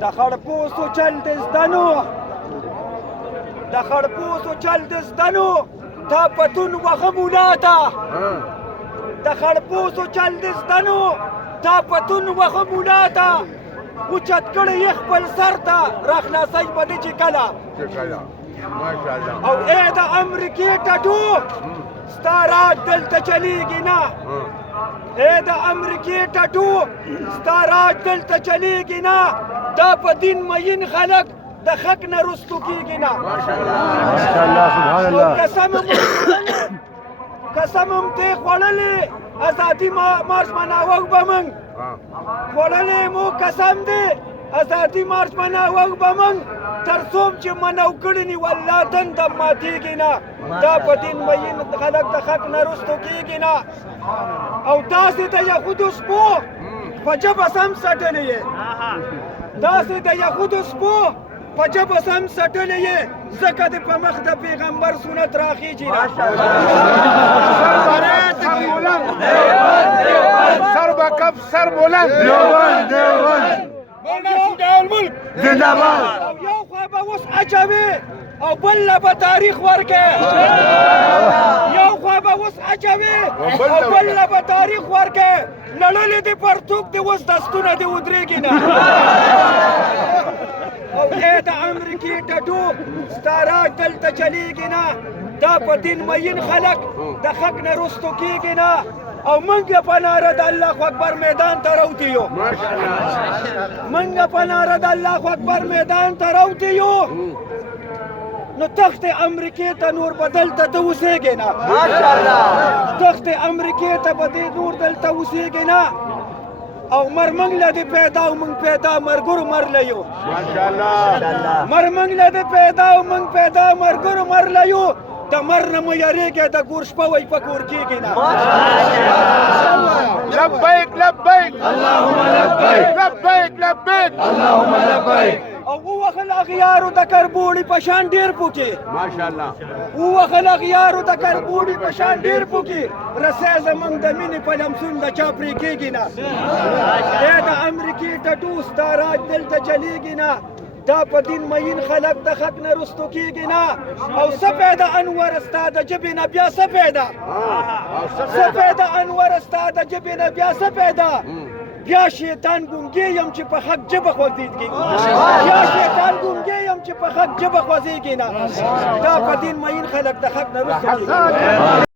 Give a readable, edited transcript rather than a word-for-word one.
د خړپوستو چل د زدنو د خړپوستو چل د زدنو تا پتون وخه مولاته د خړپوستو چل د زدنو تا پتون وخه مولاته اوچت کړی یې خپل سر ته راخلاصی به دې چې کله او ای د امریکې ټټو ستا راج دلته چلیږي نه ای د امریکې ټټو ستا راج دلته چلیږي نه دا په دین مین خلک د حق نه رستو کیږي نه قسم هم دې خوړلې ازادي مارچ مناوه به موږ خوړلې مو قسم دی ازادي مارچ مناوه به موږ تر څوم چې منو کړي ني والله دنده ماتېږي نه دا په دین مین خلک د حق نه رستو کیږي نه او داسې د یهودو سپو په ژبه سم څټلې یې داسې د یهودو سپو په ژبه سم څټلې یې ځکه د په مخ د پیغمبر سنت راخیږي سر بکف سر بلند دیوبند الملک زنده باد یو خوا به اوس اچوي او بل به تاریخ ورکې یو خوا به اوس اچوي او بل به تاریخ ورکې لړلې دې پرتوک دې اوس دستونه دې ودرېږي نه او ای د امریکې ټټو ستا راج دلته چلیږي نه دا په دین مین خلک د حق نه رستو کیږي نه او موږ په ناره د الله اکبر میدان ته راوتي یو موږ په ناره د الله اکبر میدان ته راوتي یو نو تخت امریکې ته نور بدلته ته اوسېږي نه تخت امریکې ته به دې نور دلته اوسېږي نه او مر موږ له دې پیدا او موږ پیدا مرګرو مرله یو مر موږ له دې پیدا او موږ پیدا مرګرو مرله یو د مر نه مو یریږي د ګور شپه وای په کور کېږي نه لبیک لبیک اللهم لبیک لبیک لبیک اللهم لبیک او ووخل اغیارو د کربوړي په شان ډېر پوکي ماشاءالله ووخل اغیارو د کربوړي په شان ډېر پوکي رسۍ زموږ د مینې په لمسون د چا پرې کېږي نه ای د امریکې ټټو ستا راج دلته چلیږي نه دا په دین مین خلک د حق نه رستو کیږي نه او څه پیدا انور ستا د ژبې نه بیا څه پیدا څه پیدا انور ستا د ژبې نه بیا څه پیدا بیا شیطان ګونګی یم چې په حق ژبه خوځېږي بیا شیطان ګونګی یم چې په حق ژبه خوځېږي نه دا په دین مین خلک د حق نه رستو کیږي